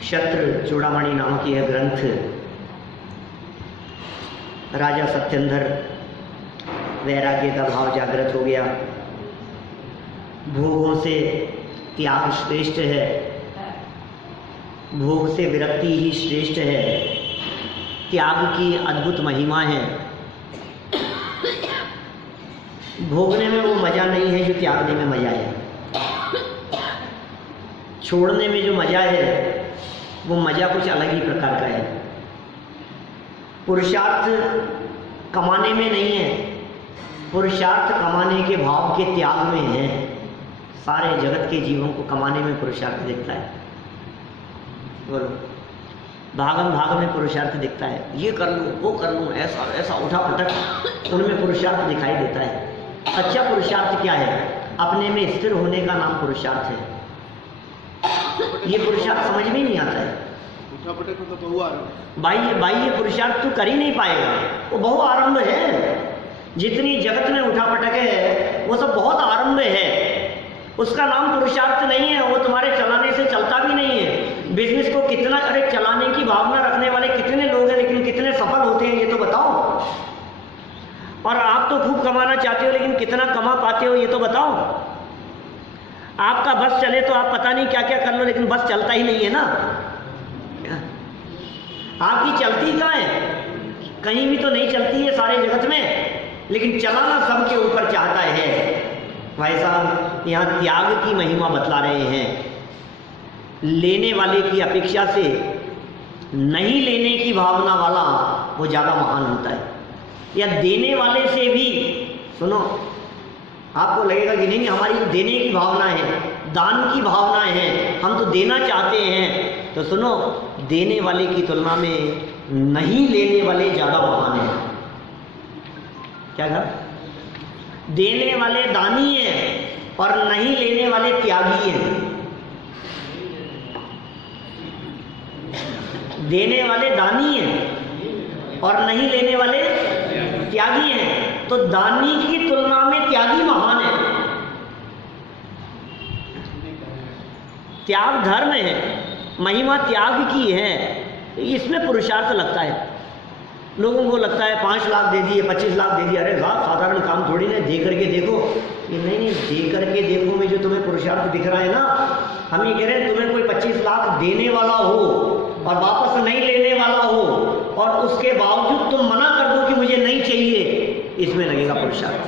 क्षत्र चूड़ामणि नामक यह ग्रंथ राजा सत्येंद्र, वैराग्य का भाव जागृत हो गया। भोगों से त्याग श्रेष्ठ है, भोग से विरक्ति ही श्रेष्ठ है। त्याग की अद्भुत महिमा है। भोगने में वो मजा नहीं है जो त्यागने में मजा है। छोड़ने में जो मजा है वो मजा कुछ अलग ही प्रकार का है। पुरुषार्थ कमाने में नहीं है, पुरुषार्थ कमाने के भाव के त्याग में है। सारे जगत के जीवों को कमाने में पुरुषार्थ दिखता है। बोलो, भागम भाग में पुरुषार्थ दिखता है। ये कर लूँ, वो कर लूँ, ऐसा ऐसा उठा पटक, उनमें पुरुषार्थ दिखाई देता है। सच्चा पुरुषार्थ क्या है? अपने में स्थिर होने का नाम पुरुषार्थ है। ये पुरुषार्थ समझ में नहीं आता है। बाह्य पुरुषार्थ तो कर ही नहीं पाएगा, वो बहु आरंभ है। जितनी जगत में उठा पटक है वो सब बहुत आरंभ है, उसका नाम पुरुषार्थ नहीं है। वो तुम्हारे चलाने से चलता भी नहीं है। बिजनेस को कितना, अरे चलाने की भावना रखने वाले कितने लोग हैं, लेकिन कितने सफल होते हैं ये तो बताओ। और आप तो खूब कमाना चाहते हो, लेकिन कितना कमा पाते हो ये तो बताओ। आपका बस चले तो आप पता नहीं क्या क्या कर लो, लेकिन बस चलता ही नहीं है ना। आपकी चलती कहाँ है? कहीं भी तो नहीं चलती है सारे जगत में, लेकिन चलाना सबके ऊपर चाहता है। भाई साहब, यहाँ त्याग की महिमा बतला रहे हैं। लेने वाले की अपेक्षा से नहीं लेने की भावना वाला वो ज़्यादा महान होता है। या देने वाले से भी, सुनो, आपको लगेगा कि नहीं हमारी तो देने की भावना है, दान की भावना है, हम तो देना चाहते हैं। तो सुनो, देने वाले की तुलना में नहीं लेने वाले ज़्यादा महान हैं। क्या कहा? देने वाले दानी हैं और नहीं लेने वाले त्यागी हैं। देने वाले दानी हैं और नहीं लेने वाले त्यागी हैं। तो दानी की तुलना में त्यागी महान है। त्याग धर्म है, महिमा त्याग की है। इसमें पुरुषार्थ लगता है। लोगों को लगता है 5 लाख दे दिए, 25 लाख दे दिए, अरे वाह, साधारण काम थोड़ी ना, दे करके देखो। ये नहीं, दे करके देखो में जो तुम्हें पुरुषार्थ दिख रहा है ना, हम ये कह रहे हैं तुम्हें कोई 25 लाख देने वाला हो और वापस नहीं लेने वाला हो, और उसके बावजूद तुम मना कर दो कि मुझे नहीं चाहिए, इसमें लगेगा पुरुषार्थ।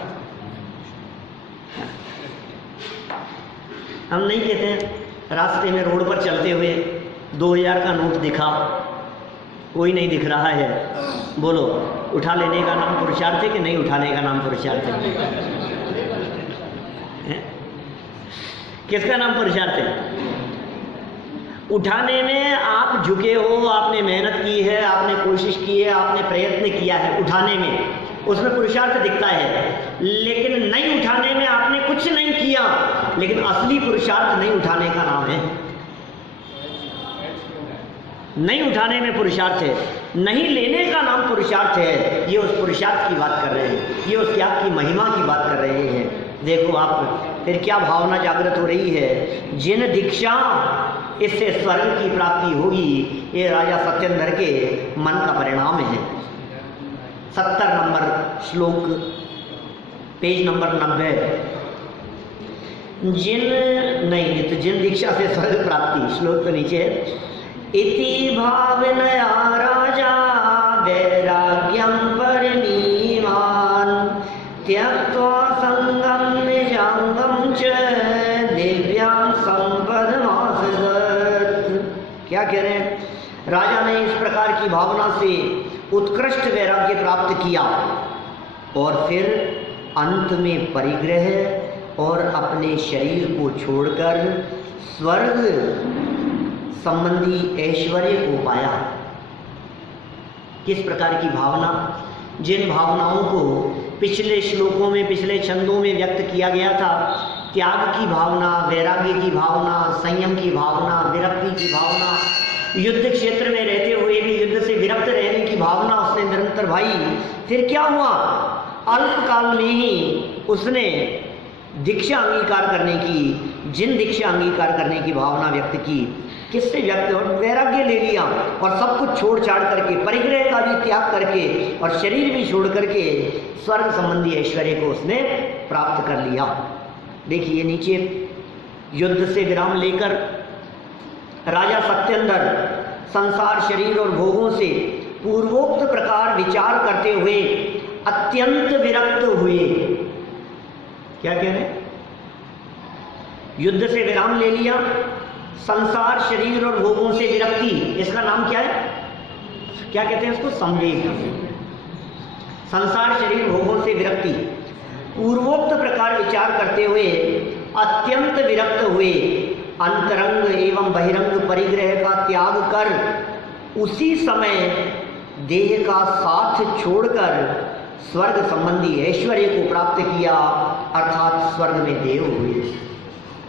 हम नहीं कहते हैं रास्ते में रोड पर चलते हुए 2000 का नोट दिखा, कोई नहीं दिख रहा है, बोलो, उठा लेने का नाम पुरुषार्थ है कि नहीं उठाने का नाम पुरुषार्थ है? किसका नाम पुरुषार्थ है? उठाने में आप झुके हो, आपने मेहनत की है, आपने कोशिश की है, आपने प्रयत्न किया है उठाने में, उसमें पुरुषार्थ दिखता है। लेकिन नहीं उठाने में आपने कुछ नहीं किया, लेकिन असली पुरुषार्थ नहीं उठाने का नाम है। नहीं उठाने में पुरुषार्थ है, नहीं लेने का नाम पुरुषार्थ है। ये उस पुरुषार्थ की बात कर रहे हैं, ये उस त्याग की महिमा की बात कर रहे हैं। देखो आप फिर क्या भावना जागृत हो रही है। जिन दीक्षा इससे स्वर्ग की प्राप्ति होगी, ये राजा सत्येंद्र के मन का परिणाम है। 70 नंबर श्लोक, पेज नंबर 90। जिन दीक्षा से स्वर्ग प्राप्ति, श्लोक तो नीचे है। इति भावनया राजा वैराग्यं परिमीमान् त्यक्त्वा संगं निजांगं च दिव्यां संपदमासदत्। क्या कह रहे हैं? राजा ने इस प्रकार की भावना से उत्कृष्ट वैराग्य प्राप्त किया और फिर अंत में परिग्रह और अपने शरीर को छोड़कर स्वर्ग संबंधी ऐश्वर्य को पाया। किस प्रकार की भावना? जिन भावनाओं को पिछले श्लोकों में, पिछले छंदों में व्यक्त किया गया था, त्याग की भावना, वैराग्य की भावना, संयम की भावना, विरक्ति की भावना, युद्ध क्षेत्र में रहते हुए भी युद्ध से विरक्त रहने की भावना उसने निरंतर भाई। फिर क्या हुआ? अल्पकाल में ही उसने दीक्षा अंगीकार करने की, जिन दीक्षा अंगीकार करने की भावना व्यक्त की, किससे व्यक्त, और वैराग्य ले लिया और सब कुछ छोड़ छाड़ करके, परिग्रह का भी त्याग करके और शरीर भी छोड़ करके स्वर्ग संबंधी ऐश्वर्य को उसने प्राप्त कर लिया। देखिए नीचे, युद्ध से विराम लेकर राजा सत्येंद्र संसार, शरीर और भोगों से पूर्वोक्त प्रकार विचार करते हुए अत्यंत विरक्त हुए। क्या कह रहे हैं? युद्ध से विराम ले लिया, संसार, शरीर और भोगों से विरक्ति, इसका नाम क्या है? क्या कहते हैं इसको? संवेग। संसार, शरीर, भोगों से विरक्ति, पूर्वोक्त प्रकार विचार करते हुए अत्यंत विरक्त हुए, अंतरंग एवं बहिरंग परिग्रह का त्याग कर उसी समय देह का साथ छोड़कर स्वर्ग संबंधी ऐश्वर्य को प्राप्त किया, अर्थात स्वर्ग में देव हुए।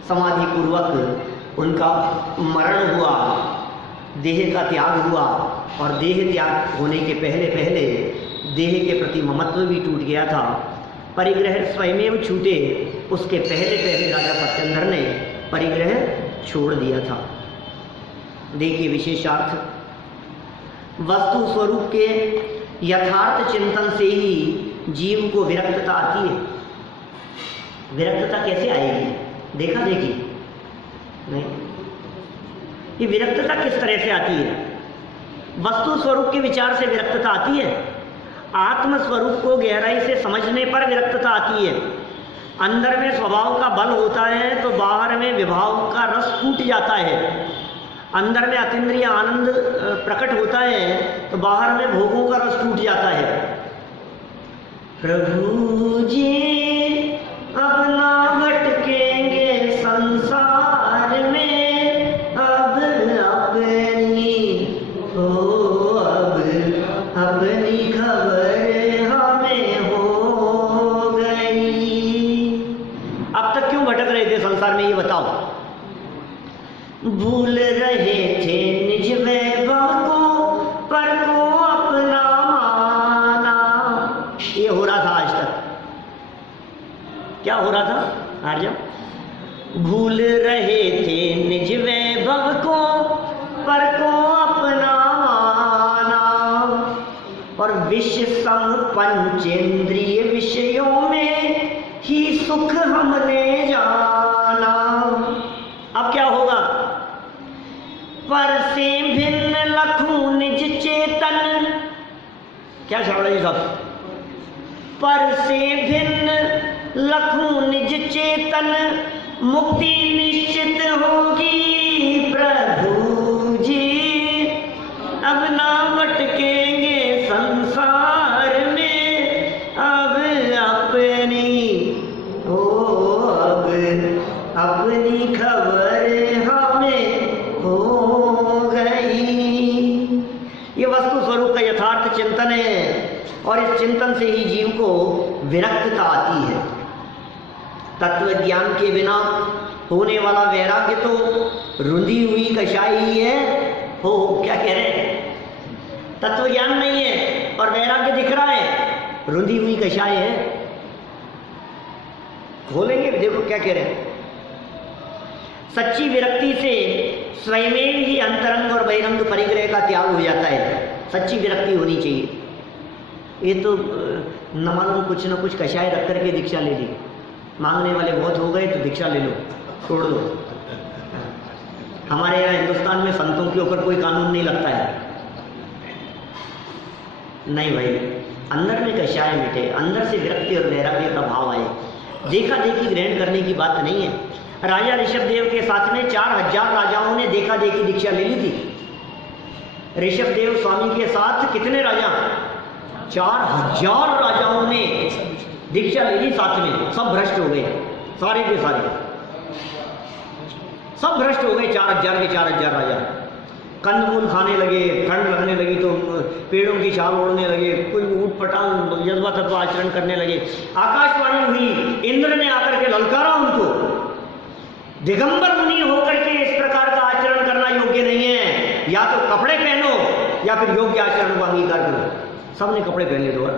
समाधि पूर्वक उनका मरण हुआ, देह का त्याग हुआ, और देह त्याग होने के पहले पहले देह के प्रति ममत्व भी टूट गया था। परिग्रह स्वयमेव छूटे, उसके पहले पहले राजा सत्येंद्र ने परिग्रह छोड़ दिया था। देखिए विशेषार्थ, वस्तु स्वरूप के यथार्थ चिंतन से ही जीव को विरक्तता आती है। विरक्तता कैसे आएगी? देखा देखी नहीं, ये विरक्तता किस तरह से आती है? वस्तु स्वरूप के विचार से विरक्तता आती है, आत्म स्वरूप को गहराई से समझने पर विरक्तता आती है। अंदर में स्वभाव का बल होता है तो बाहर में विभाव का रस फूट जाता है। अंदर में अतीन्द्रिय आनंद प्रकट होता है तो बाहर में भोगों का रस टूट जाता है। प्रभु जी अब ना भटकेंगे संसार में, अब अपनी हो, अब अपनी खबर हमें हो गई। अब तक क्यों भटक रहे थे संसार में, ये बताओ? भूल रहे थे निज वैभव को, पर को अपना माना। ये हो रहा था आज तक। क्या हो रहा था आर्य? भूल रहे थे निज वैभव को, पर को अपना माना, और विषय सम पंचेंद्रिय विषयों में ही सुख हमने जाना। अब क्या होगा? पर से भिन्न लखूं निज चेतन। क्या चल रही सब? पर से भिन्न लखूं निज चेतन, मुक्ति निश्चित होगी प्रभु जी। अब ना भटकेंगे संसार में, अब अपनी हो, अब अपनी खबर हमें हो गई। ये वस्तु स्वरूप का यथार्थ चिंतन है, और इस चिंतन से ही जीव को विरक्तता आती है। तत्व ज्ञान के बिना होने वाला वैराग्य तो रुंधी हुई कषाय ही है। हो, क्या कह रहे हैं? तत्व ज्ञान नहीं है और वैराग्य दिख रहा है, रुंधी हुई कषाय है। खोलेंगे, देखो क्या कह रहे हैं। सच्ची विरक्ति से स्वयं ही अंतरंग और बहिरंग परिग्रह का त्याग हो जाता है। सच्ची विरक्ति होनी चाहिए। ये तो न मालूम कुछ न कुछ कषाय रख करके दीक्षा ले ली, मांगने वाले बहुत हो गए तो दीक्षा ले लो, छोड़ दो। हमारे यहाँ हिंदुस्तान में संतों के ऊपर कोई कानून नहीं लगता है। नहीं भाई, अंदर में कषाय मिटे, अंदर से विरक्ति और वैराग्य का भाव आए। देखा देखी ग्रहण करने की बात नहीं है। राजा ऋषभदेव के साथ में 4000 राजाओं ने देखा देखी दीक्षा ले ली थी। ऋषभदेव स्वामी के साथ कितने राजा? 4000 राजाओं ने दीक्षा ले ली साथ में। सब भ्रष्ट हो गए, सारे के सारे सब भ्रष्ट हो गए। 4000 के 4000 राजा कंदमूल खाने लगे, ठंड लगने लगी तो पेड़ों की छाल ओढ़ने लगे, कोई ऊट पटांग जज्बा तत्वा आचरण करने लगे। आकाशवाणी हुई, इंद्र ने आकर के ललकारा उनको, दिगंबर मुनि होकर के इस प्रकार का आचरण करना योग्य नहीं है। या तो कपड़े पहनो या फिर योग्य आचरण को अंगीकार करो। सबने कपड़े पहन लिए दोबारा,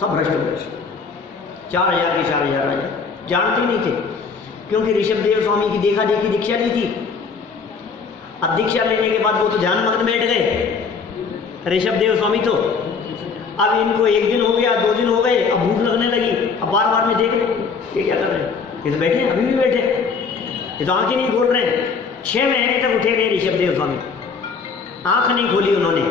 सब भ्रष्ट भ्रष्ट। 4000 के 4000 राजा। जानते ही नहीं थे, क्योंकि ऋषभदेव स्वामी की देखा देखी दीक्षा ली थी। अब दीक्षा लेने के बाद वो तो ध्यान मग्न बैठ गए ऋषभदेव स्वामी तो। अब इनको 1 दिन हो गया, 2 दिन हो गए, अब भूख लगने लगी, अब बार बार में देख रहे ये क्या कर रहे हैं, ये तो बैठे अभी भी बैठे, ये तो आंखें नहीं खोल रहे। 6 महीने तक उठे गए ऋषभदेव स्वामी, आंख नहीं खोली उन्होंने।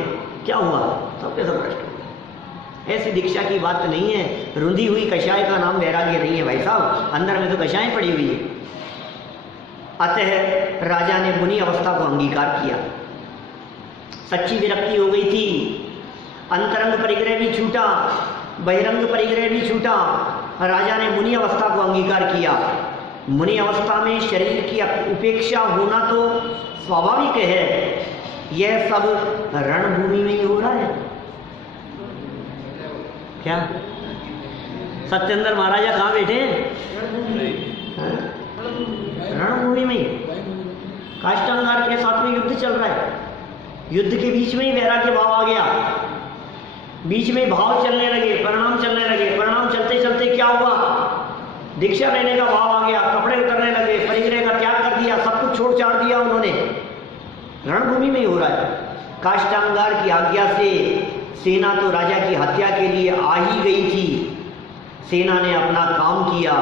क्या हुआ? सबके सब भ्रष्ट हो गए। ऐसी दीक्षा की बात नहीं है। रुंधी हुई कषाय का नाम वैराग्य नहीं है भाई साहब, अंदर में तो कषाय पड़ी हुई है। अतः राजा ने मुनि अवस्था को अंगीकार किया, सच्ची विरक्ति हो गई थी, अंतरंग परिग्रह भी छूटा, बहिरंग परिग्रह भी छूटा। राजा ने मुनि अवस्था को अंगीकार किया। मुनि अवस्था में शरीर की उपेक्षा होना तो स्वाभाविक है, यह सब रणभूमि में ही हो रहा है। क्या सत्येंद्र महाराजा कहाँ बैठे हैं? रणभूमि में। काष्टांगार के साथ में युद्ध चल रहा है, युद्ध के बीच में ही वैराग्य भाव आ गया, बीच में भाव चलने लगे, परिणाम चलने लगे। परिणाम चलते चलते क्या हुआ? दीक्षा लेने का भाव आ गया, कपड़े उतरने लगे, परिग्रह का त्याग कर दिया, सब कुछ छोड़ छाड़ दिया उन्होंने। रणभूमि में ही हो रहा है। काष्टांगार की आज्ञा से सेना तो राजा की हत्या के लिए आ ही गई थी, सेना ने अपना काम किया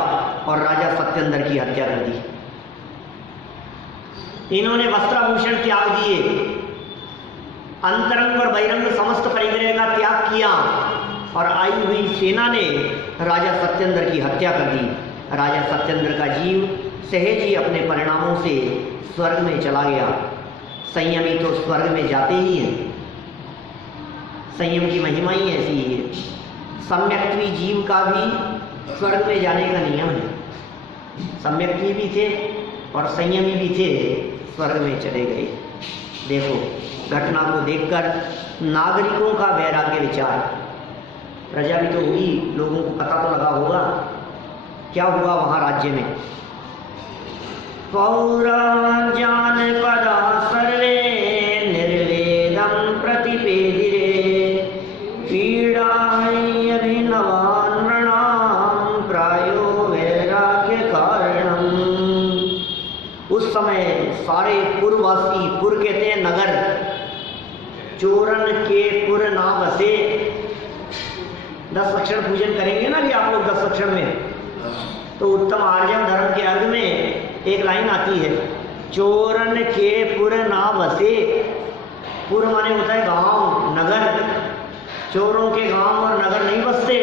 और राजा सत्येंद्र की हत्या कर दी। इन्होंने वस्त्राभूषण त्याग दिए, अंतरंग और बहिरंग समस्त परिग्रह का त्याग किया और आई हुई सेना ने राजा सत्येंद्र की हत्या कर दी। राजा सत्येंद्र का जीव सहज ही अपने परिणामों से स्वर्ग में चला गया। संयमी तो स्वर्ग में जाते ही हैं, संयम की महिमा ही ऐसी ही है। सम्यक्त्वी जीव का भी स्वर्ग में जाने का नियम है। सम्यक्त्वी भी थे और संयमी भी थे, स्वर्ग में चले गए। देखो घटना को देखकर नागरिकों का वैराग्य विचार, प्रजा भी तो हुई, लोगों को पता तो लगा होगा क्या हुआ वहां राज्य में। पौरा जानपदा सर्वे निर्वेदं प्रतिपेदिरे पीड़ायै अभिनवान् नृणां प्रायो वैराग्य कारणम्। उस समय सारे पुरवासी, पुर कहते हैं नगर, चोरन के पुर ना बसे। 10 अक्षर पूजन करेंगे ना भी आप लोग 10 अक्षर में, तो उत्तम आर्जव धर्म के अर्घ में एक लाइन आती है, चोरन के पुर ना बसे। पुर माने होता है गांव, नगर। चोरों के गांव और नगर नहीं बसते,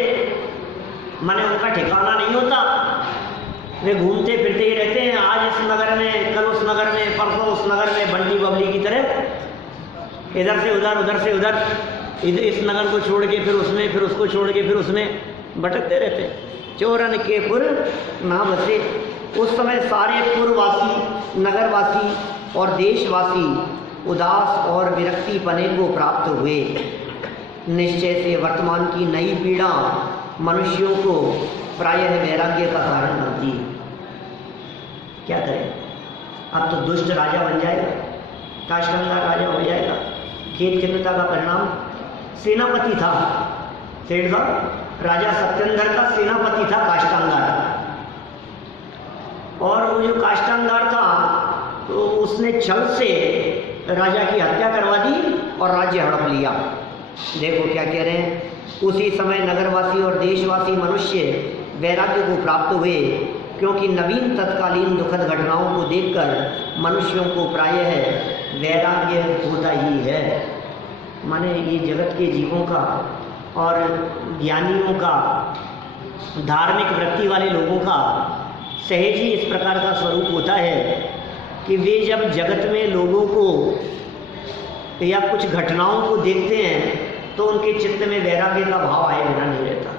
माने उनका ठिकाना नहीं होता, वे घूमते फिरते ही रहते हैं। आज इस नगर में, कल उस नगर में, परसों उस नगर में, बंडी बबली की तरह इधर से उधर, उधर से उधर, इस नगर को छोड़ के फिर उसमें, फिर उसको छोड़ के फिर उसमें भटकते रहते हैं। चोरन के पुर ना बसे। उस समय सारे पुरवासी, नगरवासी और देशवासी उदास और विरक्ति पने को प्राप्त हुए। निश्चय से वर्तमान की नई पीड़ा मनुष्यों को प्रायः वैराग्य का कारण बनती है। क्या करें, अब तो दुष्ट राजा बन जाएगा, काष्टांगार राजा हो जाएगा। खेत खिन्नता का परिणाम सेनापति था, सेठ साहब, राजा सत्येंद्र का सेनापति था काष्टांगार। और वो जो काष्टांगार था तो उसने छल से राजा की हत्या करवा दी और राज्य हड़प लिया। देखो क्या कह रहे हैं, उसी समय नगरवासी और देशवासी मनुष्य वैराग्य को प्राप्त हुए, क्योंकि नवीन तत्कालीन दुखद घटनाओं को देखकर मनुष्यों को प्रायः वैराग्य होता ही है। माने ये जगत के जीवों का और ज्ञानियों का, धार्मिक वृत्ति वाले लोगों का सहज ही इस प्रकार का स्वरूप होता है कि वे जब जगत में लोगों को या कुछ घटनाओं को देखते हैं तो उनके चित्त में वैराग्य का भाव आए बिना नहीं रहता।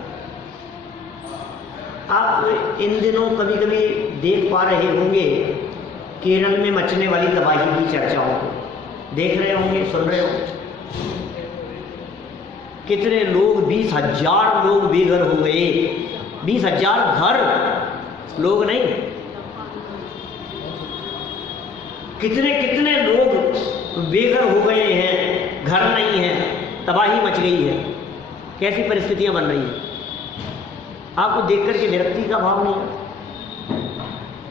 आप इन दिनों कभी कभी देख पा रहे होंगे केरल में मचने वाली तबाही की चर्चाओं को, देख रहे होंगे, सुन रहे होंगे। कितने लोग, 20,000 लोग बेघर हो गए। 20,000 घर, लोग नहीं, कितने कितने लोग बेघर हो गए हैं, घर नहीं है, तबाही मच गई है। कैसी परिस्थितियां बन रही हैं, आपको देख करके विरक्ति का भाव नहीं है।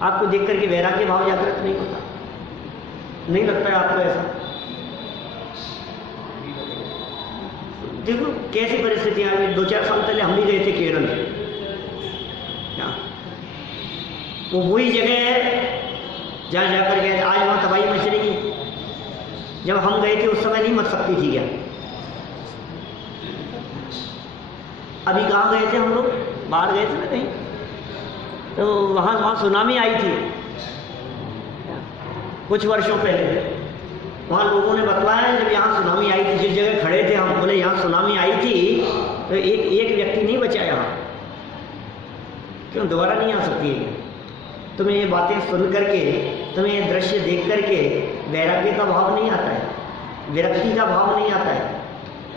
आपको देख करके वैराग्य भाव जागृत नहीं होता? नहीं लगता है आपको ऐसा? देखो कैसी परिस्थितियां आ गई। 2-4 साल पहले हम भी गए थे केरल। क्या वो वही जगह है जहाँ जाकर गए आज वहाँ तबाही मच रही है। जब हम गए थे उस समय नहीं मच सकती थी क्या? अभी कहाँ गए थे हम लोग? बाहर गए थे ना कहीं, तो वहाँ सुनामी आई थी कुछ वर्षों पहले। वहाँ लोगों ने बतलाया जब यहाँ सुनामी आई थी, जिस जगह खड़े थे हम, बोले यहाँ सुनामी आई थी तो एक व्यक्ति नहीं बचा यहाँ। क्यों? दोबारा नहीं आ सकती है। तुम्हें ये बातें सुन करके, तुम्हें ये दृश्य देख करके वैराग्य का भाव नहीं आता है, विरक्ति का भाव नहीं आता है,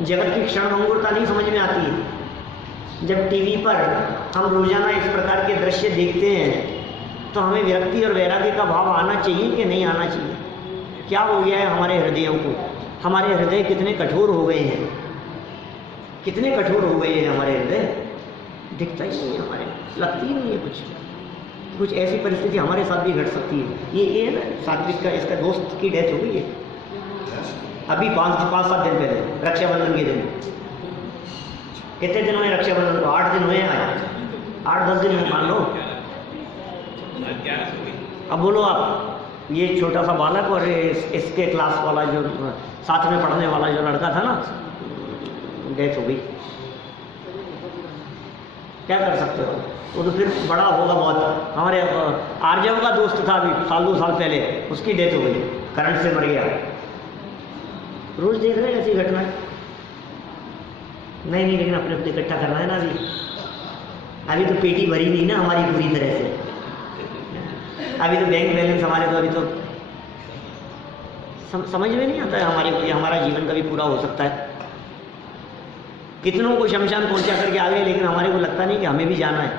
जगत की क्षणभंगुरता नहीं समझ में आती है। जब टीवी पर हम रोजाना इस प्रकार के दृश्य देखते हैं तो हमें विरक्ति और वैराग्य का भाव आना चाहिए कि नहीं आना चाहिए? क्या हो गया है हमारे हृदयों को? हमारे हृदय कितने कठोर हो गए हैं, कितने कठोर हो गए हैं हमारे हृदय। दिखता ही नहीं है, हमारे लगती ही नहीं है कुछ ऐसी परिस्थिति हमारे साथ भी घट सकती है। ये है ना सात्विक का, इसका दोस्त की डेथ हो गई है अभी 5-7 दिन पहले, रक्षाबंधन के दिन। कितने दिन हुए रक्षाबंधन को? 8 दिन हुए आए, 8-10 दिन मान लो। अब बोलो आप, ये छोटा सा बालक और इसके क्लास वाला जो साथ में पढ़ने वाला जो लड़का था ना, डेथ हो गई। क्या कर सकते हो? वो तो फिर बड़ा होगा बहुत। हमारे आर्जव का दोस्त था अभी 1-2 साल पहले, उसकी डेथ हो गई, करंट से मर गया। रोज देख रहे हैं ऐसी घटना। नहीं, लेकिन अपने अपने इकट्ठा करना है ना। अभी तो पेटी भरी नहीं ना हमारी पूरी तरह से। अभी तो बैंक बैलेंस हमारे तो अभी तो समझ में नहीं आता है हमारे को कि हमारा जीवन कभी पूरा हो सकता है। कितनों को शमशान पहुंचा करके आ गए, लेकिन हमारे को लगता नहीं कि हमें भी जाना है।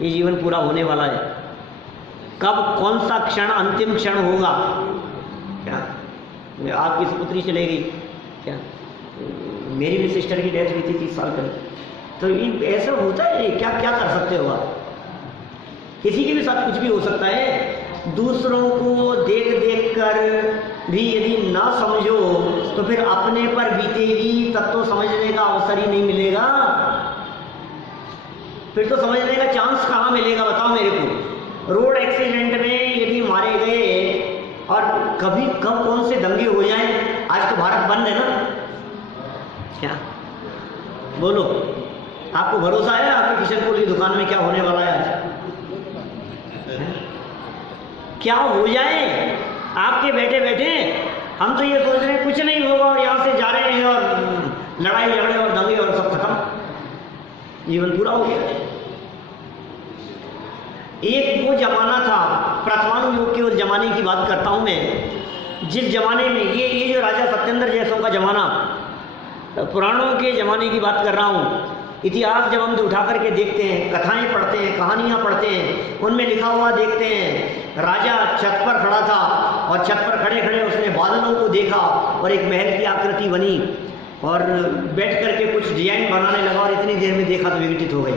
ये जीवन पूरा होने वाला है। कब कौन सा क्षण अंतिम क्षण होगा? क्या आपकी सुपुत्री चले गई? क्या मेरी भी सिस्टर की डेथ हुई थी 30 साल पहले। तो ये ऐसा होता है, क्या क्या कर सकते हो आप? किसी के भी साथ कुछ भी हो सकता है। दूसरों को देख देख कर भी यदि ना समझो तो फिर अपने पर बीतेगी, तब तो समझने का अवसर ही नहीं मिलेगा। फिर तो समझने का चांस कहाँ मिलेगा बताओ मेरे को? रोड एक्सीडेंट में यदि मारे गए और कभी कब कौन से दंगे हो जाएं। आज तो भारत बंद है ना। क्या बोलो, आपको भरोसा है आपकी किशनपुर की दुकान में क्या होने वाला है आज? क्या हो जाए आपके बैठे बैठे? हम तो ये सोच रहे हैं कुछ नहीं होगा और यहाँ से जा रहे हैं और लड़ाई झगड़े और दंगे और सब खत्म, जीवन पूरा हो गया। एक वो जमाना था, प्रथमानुयोग के उस जमाने की बात करता हूं मैं, जिस जमाने में ये जो राजा सत्येंद्र जैसों का जमाना, पुराणों के जमाने की बात कर रहा हूँ। इतिहास जब हम उठा करके देखते हैं, कथाएं पढ़ते हैं, कहानियां पढ़ते हैं, उनमें लिखा हुआ देखते हैं। राजा छत पर खड़ा था और छत पर खड़े खड़े उसने बादलों को देखा और एक महल की आकृति बनी और बैठ करके कुछ डिजाइन बनाने लगा और इतनी देर में देखा तो विघटित हो गए,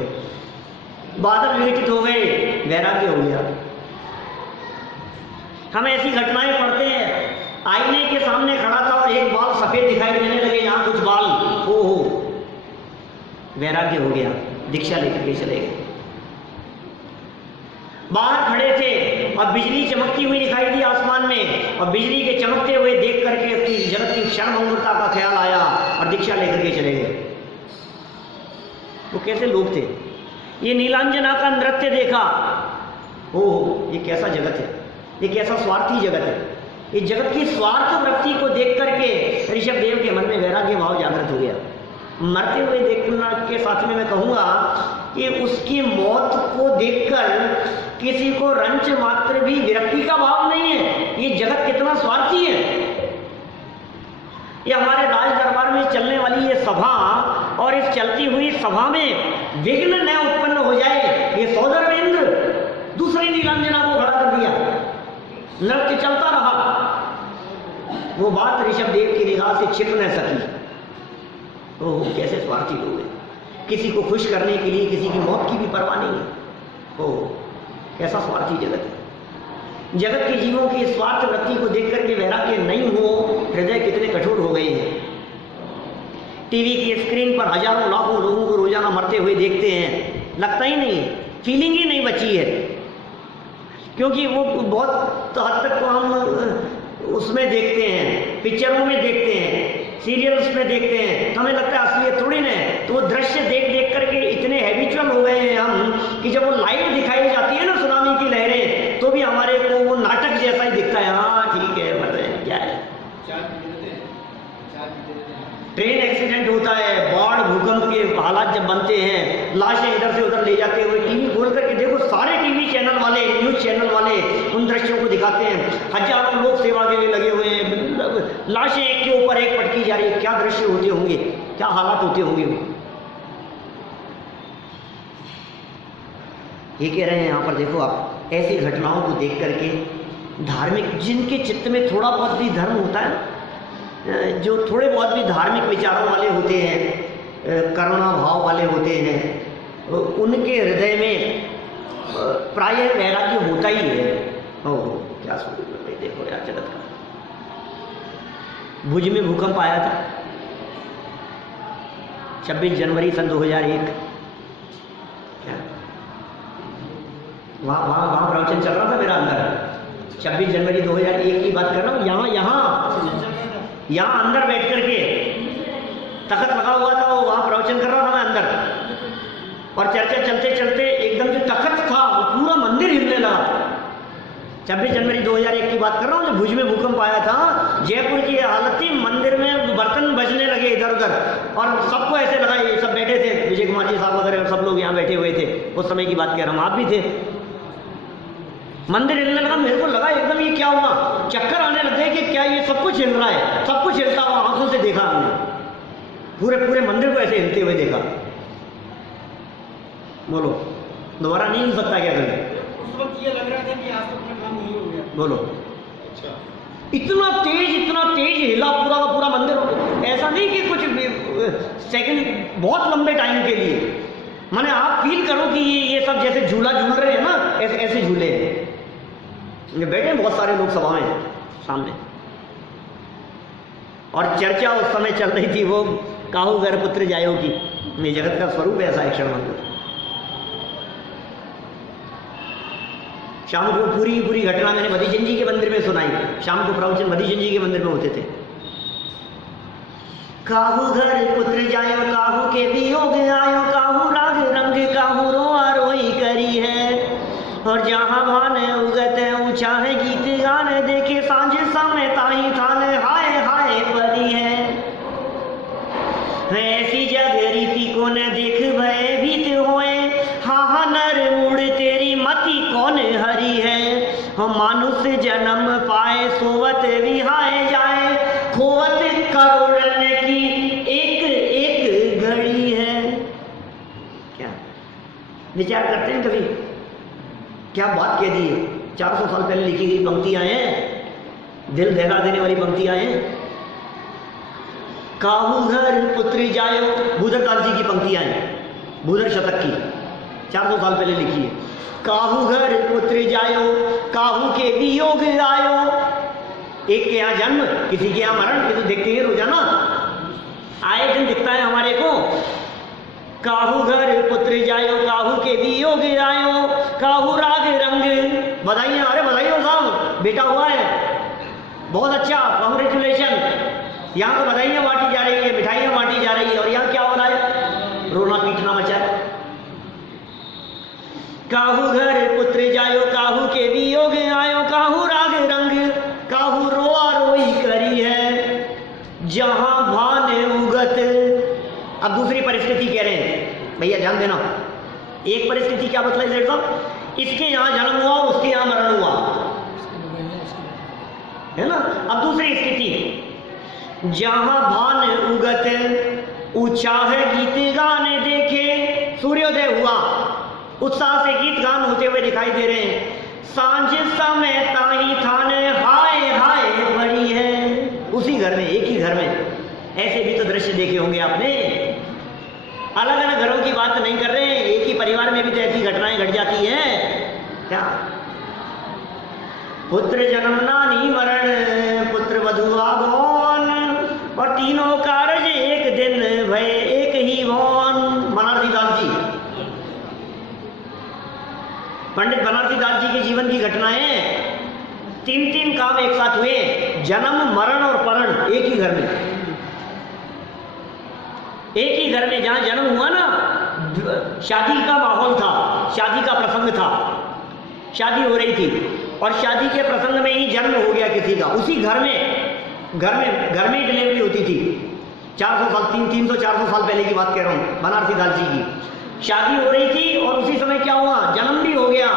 बादल विघटित हो गए, वैराग्य हो गया। हम ऐसी घटनाएं पढ़ते हैं। आईने के सामने खड़ा था और एक बाल सफेद दिखाई देने लगे, यहाँ कुछ बाल, हो वैराग्य हो गया, दीक्षा लेकर के चले गए। बाहर खड़े थे और बिजली चमकती हुई दिखाई दी आसमान में, और बिजली के चमकते हुए देख करके अपनी जगत की क्षणभंगुरता का ख्याल आया और दीक्षा लेकर के चले गए। वो कैसे लोग थे? ये नीलांजना का नृत्य देखा, हो ये कैसा जगत है, ये कैसा स्वार्थी जगत है। ये जगत की स्वार्थ वृत्ति को देख करके ऋषभ देव के मन में वैराग्य भाव जागृत हो गया। मरते हुए देखना के साथ में मैं कहूँगा कि उसकी मौत को देखकर किसी को रंच मात्र भी विरक्ति का भाव नहीं है। ये जगत कितना स्वार्थी है। ये हमारे राज दरबार में चलने वाली ये सभा और इस चलती हुई सभा में विघ्न न उत्पन्न हो जाए, ये सौदर्वेंद्र दूसरी नीलांजना को खड़ा कर दिया, नृत्य चलता रहा। वो बात ऋषभ देव की निगाह से छिप न सकी। ओह कैसे स्वार्थी लोग हैं, किसी को खुश करने के लिए किसी की मौत की भी परवाह नहीं है। ओह कैसा स्वार्थी जगत है। जगत के जीवों की स्वार्थ वृत्ति को देख करके वैराग्य नहीं हो, हृदय कितने कठोर हो गए हैं। टीवी की स्क्रीन पर हजारों लाखों लोगों को रोजाना मरते हुए देखते हैं, लगता ही नहीं, फीलिंग ही नहीं बची है, क्योंकि वो बहुत हद तक तो हम उसमें देखते हैं, पिक्चरों में देखते हैं, सीरियल्स में देखते हैं, तो हमें लगता है असलियत थोड़ी ना है। तो वो दृश्य देख देख करके इतने हैबिचुअल हो गए हैं हम कि जब वो लाइव दिखाई जाती है ना सुनामी की लहरें, तो भी हमारे को वो नाटक जैसा ही दिखता है। हाँ ठीक है, मर रहे हैं, क्या है। ट्रेन एक्सीडेंट होता है, बाढ़ भूकंप के हालात जब बनते हैं, लाशें इधर से उधर ले जाते हुए, टीवी खोल करके देखो, सारे टीवी चैनल वाले, न्यूज चैनल वाले उन दृश्यों को दिखाते हैं। हजारों लोग सेवा के लिए लगे हुए हैं, लाशें एक के ऊपर एक पटकी जा रही है। क्या दृश्य होते होंगे, क्या हालात होते होंगे। ये कह रहे हैं यहाँ पर, देखो आप ऐसी घटनाओं को देख करके धार्मिक, जिनके चित्त में थोड़ा बहुत भी धर्म होता है, जो थोड़े बहुत भी धार्मिक विचारों वाले होते हैं, करुणा भाव वाले होते हैं, उनके हृदय में प्रायः वैराग्य होता ही है। ओहो क्या सोच भाई, देखो यार जगत का। भुज में भूकंप आया था 26 जनवरी सन 2001। क्या वहाँ प्रवचन चल रहा था मेरा अंदर। 26 जनवरी 2001 की बात कर रहा हूँ। यहाँ अंदर बैठ करके तख्त लगा हुआ था, वो वहाँ प्रवचन कर रहा था मैं अंदर, और चर्चा चलते चलते एकदम जो तख्त था वो पूरा मंदिर हिलने लगा। 26 जनवरी 2001 की बात कर रहा हूँ, जब भुज में भूकंप आया था। जयपुर की हालत थी, मंदिर में बर्तन बजने लगे इधर उधर, और सबको ऐसे लगा, ये सब बैठे थे, विजय कुमार जी साहब वगैरह सब लोग यहाँ बैठे हुए थे। उस समय की बात कह रहा हूँ, आप भी थे। मंदिर हिलने लगा, मेरे को लगा एकदम ये क्या हुआ, चक्कर आने लग गए कि क्या ये सब कुछ हिल रहा है। सब कुछ हिलता हुआ आंखों से देखा हमने, पूरे मंदिर को ऐसे हिलते हुए देखा। बोलो दोबारा नहीं हिल सकता क्या करें। उस वक्त ये लग रहा था कि आज तो अपना काम नहीं हो गया। बोलो अच्छा, इतना तेज हिला पूरा का पूरा मंदिर। ऐसा नहीं कि कुछ सेकंड, बहुत लंबे टाइम के लिए। माने आप फील करो कि ये सब जैसे झूला झूल रहे हैं ना, ऐसे झूले हैं। ये बैठे बहुत सारे लोग सभा में सामने, और चर्चा उस समय चल रही थी वो काहू घर पुत्र जायो की। ये जगत का स्वरूप ऐसा है क्षण मंदिर। शाम को पूरी घटना मैंने भदीचंद जी के मंदिर में सुनाई। शाम को प्रवचन भदीचंद जी के मंदिर में होते थे। काहू घर पुत्र जायो, काहू के वियोग आयो, काहू राग रंग, काहू रोआ रोई करी है। और जहाँ भान उगत ऊंचा है, गीत गान देखे सांझ समय ताही थान, हाय हाय परी है। ऐसी जग रीति को न देख भय भीत होए, हाँ नर उड़ तेरी मति कौन हरी है। हम मानुष जन्म पाए सोवत विहाय जाए, खोवत करोड़न की एक एक घड़ी है। क्या विचार करते हैं कभी, क्या बात कह दी है। 400 साल पहले लिखी गई पंक्तियां हैं, दिल दहला देने वाली पंक्तियां हैं। काहू घर पुत्र जायो, भूधरदास जी की पंक्तियां हैं, भूधर शतक की, 400 साल पहले लिखी है। काहू घर पुत्र जायो, काहू के वियोग आयो। एक के यहाँ जन्म, किसी के यहाँ मरण, ये तो देखते हैं रोजाना, आए दिन दिखता है हमारे को। काहू घर पुत्र जायो, काहू के वियोग आयो, काहू राग रंग। बधाइयाँ, अरे बधाइयों साहब, बेटा हुआ है, बहुत अच्छा, कांग्रेचुलेशन। यहाँ तो बधाइयाँ बांटी जा रही है, मिठाइयाँ बांटी जा रही है, और यहाँ क्या हो रहा है, रोना पीटना मचा है। काहू घर पुत्र जायो, काहू के वियोग आयो, काहू राग रंग, काहू रोआ रोई करी है। जहां भान उगत। अब दूसरी परिस्थिति कह रहे हैं, भैया ध्यान देना। एक परिस्थिति क्या बतलाई सेठ साहब, इसके यहाँ जन्म हुआ, उसके यहाँ मरण हुआ, है ना। अब दूसरी स्थिति, जहां भान उगत ऊंचा है गीत गाने देखे। सूर्योदय हुआ, उत्साह से गीत गान होते हुए दिखाई दे रहे हैं। सांझ समय ताही थाने, हाय हाय बड़ी है। उसी घर में, एक ही घर में ऐसे भी तो दृश्य देखे होंगे आपने। अलग अलग घरों की बात नहीं कर रहे हैं, एक ही परिवार में भी तो ऐसी घटनाएं घट जाती हैं। क्या पुत्र जन्म नानी मरण पुत्र वधु आगमन और तीनों कारज एक दिन भय एक ही भवन। बनारसी दास जी, पंडित बनारसी दास जी के जीवन की घटनाएं, तीन काम एक साथ हुए, जन्म मरण और परण एक ही घर में। एक ही घर में जहां जन्म हुआ ना, शादी का माहौल था, शादी का प्रसंग था, शादी हो रही थी और शादी के प्रसंग में ही जन्म हो गया किसी का, उसी घर में डिलीवरी होती थी। 400 साल 300-400 साल पहले की बात कह रहा हूँ, बनारसी दास जी की शादी हो रही थी और उसी समय क्या हुआ, जन्म भी हो गया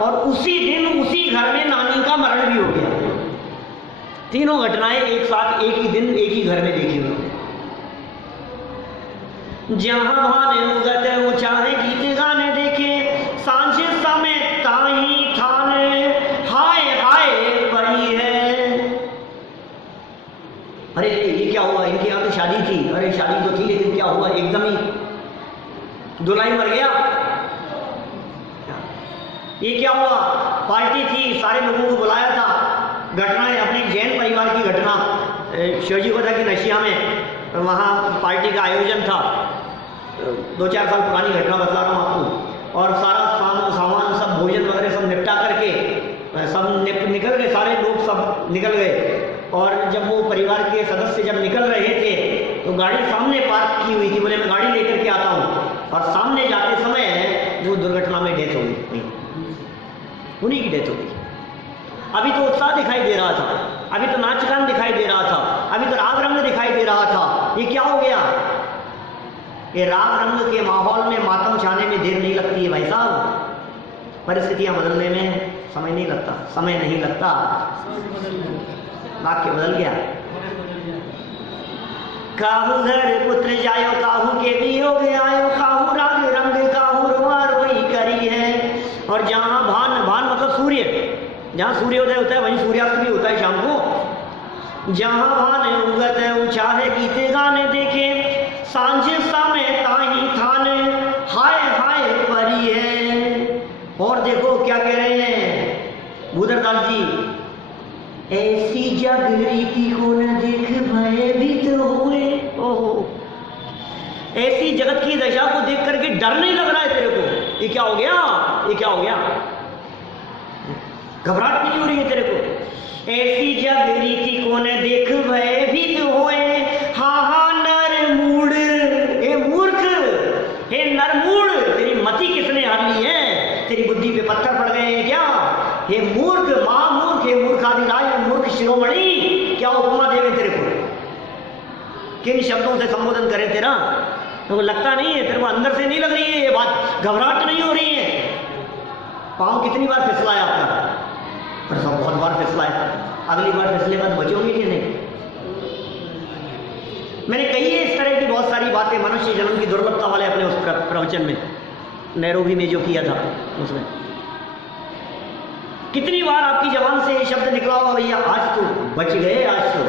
और उसी दिन उसी घर में नानी का मरण भी हो गया। तीनों घटनाएं एक साथ एक ही दिन एक ही घर में देखी हुई। जहां भाने उगत ऊंचा है गीत गाने देखे, सांझ समय ताही थाने हाय हाय पड़ी है। अरे ये क्या हुआ, इनके यहाँ तो शादी थी, अरे शादी तो थी लेकिन क्या हुआ, एकदम ही दुल्हा मर गया। ये क्या हुआ, पार्टी थी, सारे लोगों को बुलाया था। घटनाएं अपने जैन परिवार की घटना, शिवजी को था कि नशिया में वहाँ पार्टी का आयोजन था, 2-4 साल पुरानी घटना बता रहा हूँ आपको। और सारा सामान सब भोजन वगैरह सब निपटा करके सब निकल गए, सारे लोग सब निकल गए। और जब वो परिवार के सदस्य जब निकल रहे थे तो गाड़ी सामने पार्क की हुई थी, बोले मैं गाड़ी लेकर के आता हूँ, और सामने जाते समय वो दुर्घटना में डेथ हो गई, उन्हीं की डेथ हो गई। अभी तो उत्साह दिखाई दे रहा था, अभी तो नाच गान दिखाई दे रहा था, अभी तो राग रंग दिखाई दे रहा था, ये क्या हो गया। ये राग रंग के माहौल में मातम छाने में देर नहीं लगती है भाई साहब, परिस्थितियां बदलने में समय नहीं लगता, समय नहीं लगता। वाक्य बदल गया। काहू घर पुत्र जायो काहू के वियोग आयो, काहू राग रंग काहू रोआ रोई करी है। और जहां भान मतलब सूर्य, जहां सूर्योदय होता है वहीं सूर्यास्त भी होता है शाम को। जहां भान उगत ऊंचा है गीते गाने देखे, सांझ समय ताही थान हाय हाय परी है। और देखो क्या कह रहे हैं भूधरदास जी, ऐसी जग रीति को न देख भयभीत हुए। ओहो, ऐसी जगत की दशा को देख करके डर नहीं लग रहा है तेरे को, ये क्या हो गया, ये क्या हो गया, घबराहट नहीं हो रही है तेरे को। ऐसी जग रीति को न देख भयभीत हुए, हाँ हाँ नर मूढ़, हे मूर्ख, हे नरमूढ़, तेरी मति किसने हर ली है, तेरी बुद्धि पे पत्थर पड़ गए हैं क्या। हे मूर्ख, महामूर्ख, हे मूर्खाधिराज, मूर्ख शिरोमणि, क्या उपमा देवे तेरे को, किन शब्दों से संबोधन करें तेरा। तो लगता नहीं है तेरे को, अंदर से नहीं लग रही है ये बात, घबराहट नहीं हो रही है। पाँव कितनी बार फिसला है आपका, पर सब बहुत बार फिसला है, अगली बार फिसलेगा तो बचोगे कि नहीं। मैंने कही है इस तरह की बहुत सारी बातें मनुष्य जन्म की दुर्लभता वाले अपने उस प्रवचन में, नैरोबी में जो किया था उसमें। कितनी बार आपकी जबान से ये शब्द निकला होगा, भैया आज तो बच गए, आज तो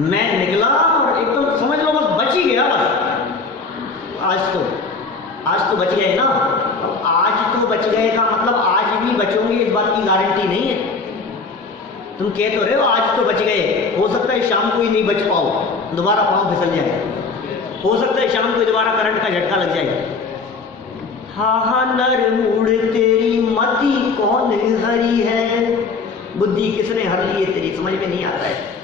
मैं निकला और एकदम समझ लो बस बच ही गया, बस आज तो बच गए ना। आज तो बच गए का मतलब आज भी बचोगे इस बात की गारंटी नहीं है। तुम कह तो रहे हो आज तो बच गए, हो सकता है शाम को ही नहीं बच पाओ, दोबारा पाँव फिसल जाए, हो सकता है शाम को दोबारा करंट का झटका लग जाए। हाँ हाँ नर मूढ़ तेरी मति कौन हरी है, बुद्धि किसने हर ली है तेरी, समझ में नहीं आता है।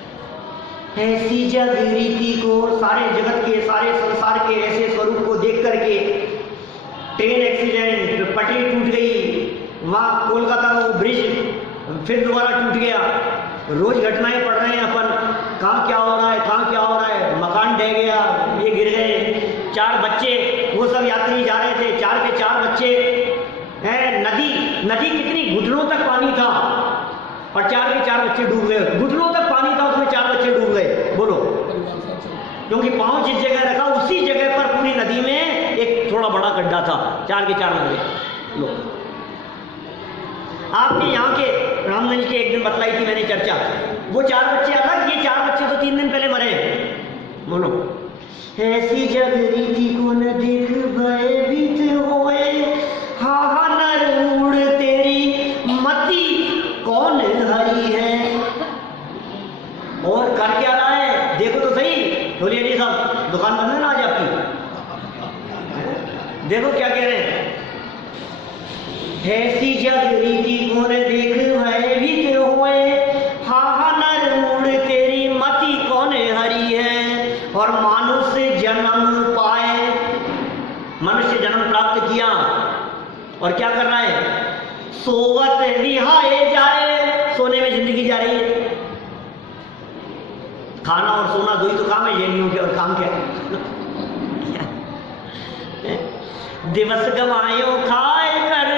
ऐसी जग रीति को, सारे जगत के, सारे संसार के ऐसे स्वरूप को देख करके, ट्रेन एक्सीडेंट, पटरी टूट गई, वहाँ कोलकाता का वो ब्रिज फिर दोबारा टूट गया, रोज घटनाएं पढ़ रहे हैं अपन, कहाँ क्या हो रहा है, कहाँ क्या हो रहा है, मकान ढह गया, ये गिर गए, 4 बच्चे, वो सब यात्री जा रहे थे, 4 के 4 बच्चे हैं। नदी कितनी घुटनों तक पानी था और 4 के 4 बच्चे डूब गए, घुटनों तक पानी था उसमें 4 बच्चे डूब गए, बोलो। क्योंकि पाँव जिस जगह रखा उसी जगह पर पूरी नदी में एक थोड़ा बड़ा गड्ढा था, 4 के 4 मर गए लोग। आपने यहाँ के रामगंज के एक दिन बतलाई थी मैंने चर्चा, वो 4 बच्चे अलग, ये 4 बच्चे तो 3 दिन पहले मरे, बोलो। ऐसी जग रीति को न देख भयभीत होए, हाँ हाँ देखो क्या कह रहे हैं, ऐसी जग रीति कौन देख भयभीत होए, हा नर मूड तेरी मति कौन हरी है। और मनुष्य जन्म पाए, मनुष्य जन्म प्राप्त किया और क्या कर रहा है, सोवत विहाए जाए, सोने में जिंदगी जा रही है। खाना और सोना दो ही तो काम है, ये नहीं हो गया और काम क्या दिवस गवायो खाए कर,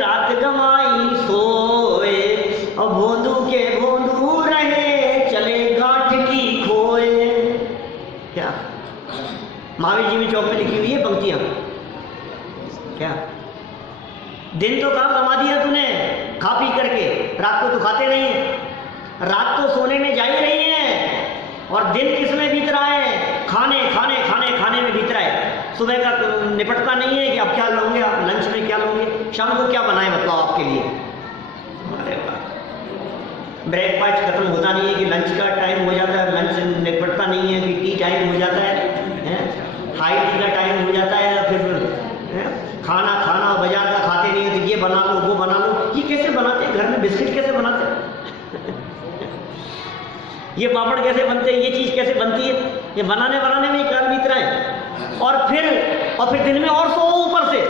रात गवाई सोए, और भोंदू के भोंदू रहे, चले गांठ की खोए। क्या महावीर जी में चौक में लिखी हुई है पंक्तियां, क्या दिन तो काम कमा दिया तूने खा पी करके, रात को तो खाते नहीं है, रात तो सोने में जा ही रही है, और दिन किस में बीत रहा है, खाने खाने खाने खाने में बीत रहा है। सुबह का निपटता नहीं है कि अब क्या लोगे आप, लंच में क्या लोगे, शाम को क्या बनाए बताओ आपके लिए। ब्रेकफास्ट खत्म होता नहीं है कि लंच का टाइम हो जाता है, लंच निपटता नहीं है कि टी टाइम हो जाता है, हाई टी का टाइम हो जाता है, फिर खाना खाना बाजार का खाते नहीं है, तो ये बना लो वो बना लो। ये कैसे बनाते हैं घर में, बिस्किट कैसे बनाते हैं ये पापड़ कैसे बनते हैं, ये चीज कैसे बनती है, ये बनाने बनाने में ही काल बीत रहा है। और फिर दिन में और सो ऊपर से,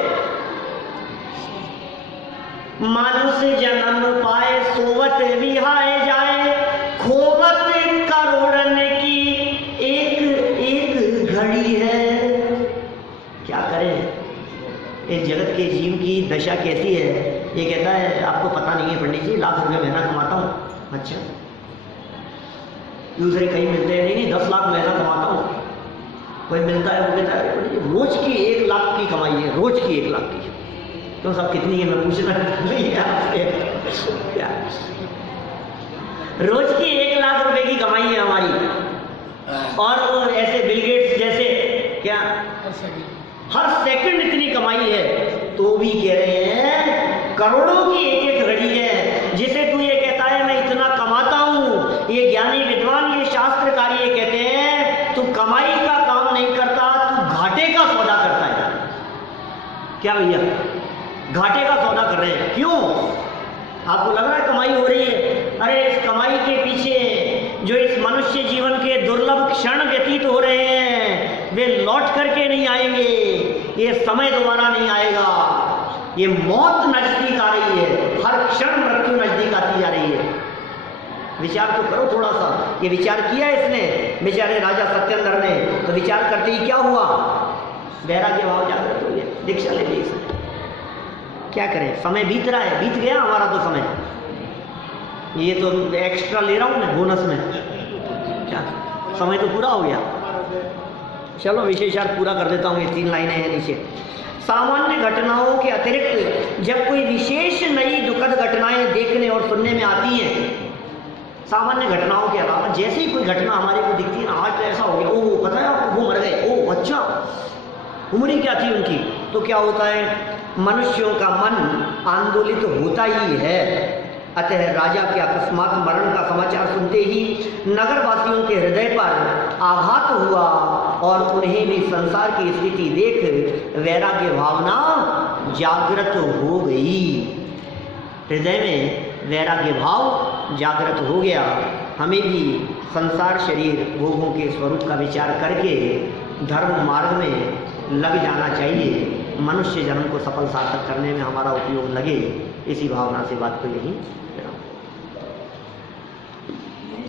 मनुष्य जन्म पाए सोवत विहाए जाए, खोवत करोड़न की एक एक घड़ी है। क्या करें, इस जगत के जीव की दशा कैसी है। ये कहता है आपको पता नहीं है पंडित जी, लाख रुपए महीना कमाता हूँ। अच्छा, दूसरे कहीं मिलते हैं, नहीं 10 लाख महीना कमाता हूँ। कोई मिलता है वो कहता है पंडित जी रोज की 1 लाख की कमाई है, रोज की 1 लाख की। तो सब कितनी है मैं पूछना नहीं है आपसे, क्या रोज की 1 लाख रुपए की कमाई है हमारी। और वो ऐसे बिल गेट्स जैसे क्या हर सेकंड इतनी कमाई है, तो भी कह रहे हैं करोड़ों की एक एक घड़ी है। जिसे तू ये कहता है मैं इतना कमाता हूं, ये ज्ञानी विद्वान ये शास्त्रकारी ये कहते हैं तू कमाई का काम नहीं करता, तू घाटे का सौदा करता है। क्या भैया, घाटे का सौदा कर रहे हैं। क्यों? आपको लग रहा है कमाई हो रही है, अरे इस कमाई के पीछे जो इस मनुष्य जीवन के दुर्लभ क्षण व्यतीत हो रहे हैं वे लौट करके नहीं आएंगे, ये समय दोबारा नहीं आएगा, ये मौत नजदीक आ रही है, हर क्षण मृत्यु नजदीक आती जा रही है। विचार तो करो थोड़ा सा। ये विचार किया इसने बेचारे राजा सत्येंद्र ने, तो विचार करते ही क्या हुआ, वैराग्य भाव जागृत हो गया, दीक्षा ले ली इसने। क्या करें, समय बीत रहा है, बीत गया हमारा तो समय, ये तो एक्स्ट्रा ले रहा हूं मैं बोनस में, क्या समय तो पूरा हो गया। चलो विशेषार्थ पूरा कर देता हूँ, ये 3 लाइनें हैं नीचे। सामान्य घटनाओं के अतिरिक्त जब कोई विशेष नई दुखद घटनाएं देखने और सुनने में आती हैं, सामान्य घटनाओं के अलावा जैसे ही कोई घटना हमारे को दिखती है ना, आज तो ऐसा हो गया, ओह पता है आपको वो मर गए, ओह अच्छा, उम्र ही क्या थी उनकी, तो क्या होता है मनुष्यों का मन आंदोलित होता ही है। अतः राजा के अकस्मात मरण का समाचार सुनते ही नगरवासियों के हृदय पर आघात हुआ और उन्हें भी संसार की स्थिति देख वैराग्य भावना जागृत हो गई। हृदय में वैराग्य भाव जागृत हो गया। हमें भी संसार शरीर भोगों के स्वरूप का विचार करके धर्म मार्ग में लग जाना चाहिए। मनुष्य जन्म को सफल सार्थक करने में हमारा उपयोग लगे, इसी भावना से बात को यही